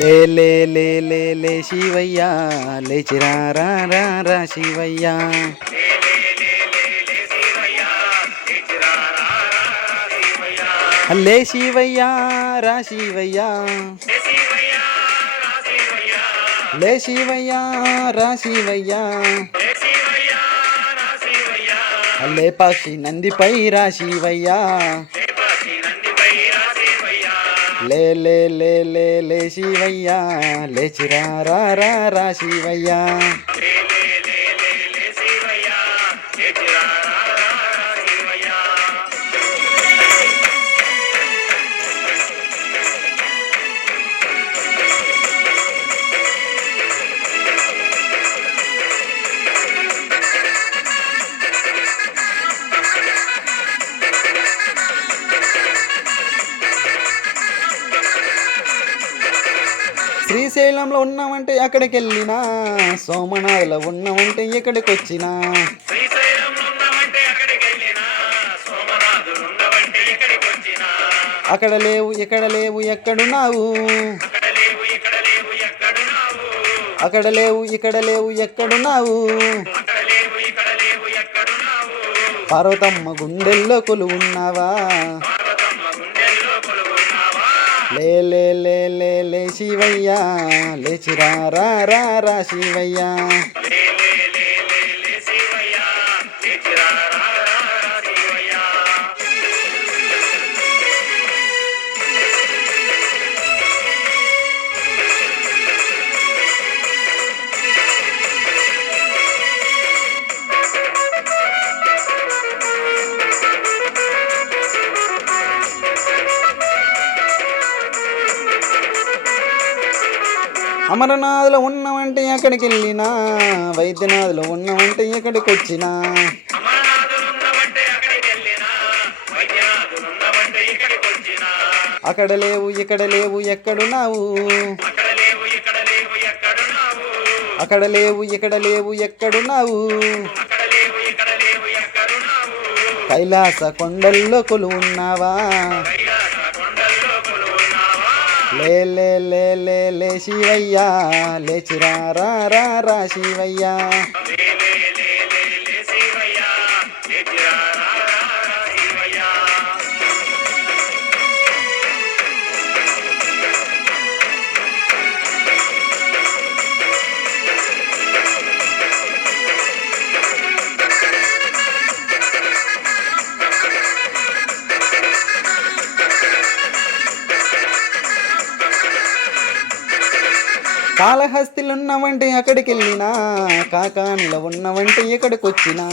లే లే లే లే లే శివయ్య లేచిరా రా రా రా శివయ్య లే శివయ్య రా శివయ్య లే శివయ్య రా శివయ్య లే పక్షి నందిపై రా శివయ్య లే లే లే లే లే శివయ్య లేచిరా రా రా రా శివయ్య శ్రీశైలంలో ఉన్నామంటే ఎక్కడికి వెళ్ళినా, సోమనాథ్లో ఉన్నామంటే ఎక్కడికి వచ్చినా, అక్కడ లేవు ఇక్కడ లేవు ఎక్కడున్నావు, అక్కడ లేవు ఇక్కడ లేవు ఎక్కడున్నావు, పార్వతమ్మ గుండెల్లో కొలువున్నావా, లే లే లే లే లే శివయ్య లేచిరా రా రా రా శివయ్య అమరనాథ్లో ఉన్నామంటే ఎక్కడికి వెళ్ళినా, వైద్యనాథ్లో ఉన్నామంటే ఎక్కడికి వచ్చినా, అక్కడ లేవు ఇక్కడ లేవు ఎక్కడున్నావు, అక్కడ లేవు ఇక్కడ లేవు ఎక్కడున్నావు, కైలాస కొండల్లో కొలువున్నావా, లే లే లే లే లే శివయ్య లేచిరా రా రా రా శివయ్య కాళహస్తిలో ఉన్నవంటే అక్కడికి వెళ్ళినా, కాకానిలో ఉన్నవంటే ఎక్కడికి వచ్చినా,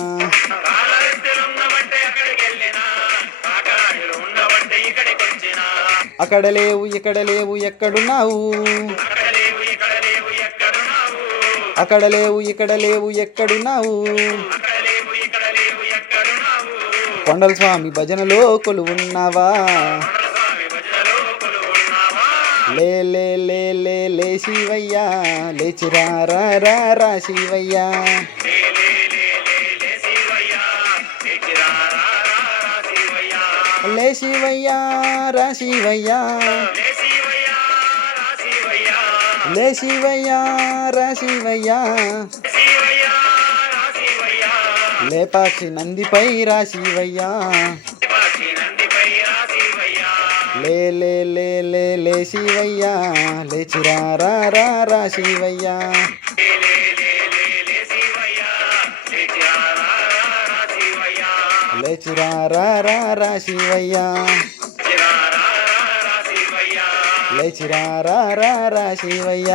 అక్కడ లేవు ఇక్కడ లేవు ఎక్కడున్నావు, అక్కడ లేవు ఇక్కడ లేవు ఎక్కడున్నావు, కొండల స్వామి భజనలో కొలువున్నావా, లే లే లే లే లే శివయ్య లేచిరా రా రా రా శివయ్య లే శివయ్య రా శివయ్య లే శివయ్య రా శివయ్య లే పక్షి నందిపై రా శివయ్య లే లే లే లే లే శివయ్య లేచిరా రా రా రా శివయ్య లేచిరా రా రా రా శివయ్య లేచిరా రా రా రా శివయ్య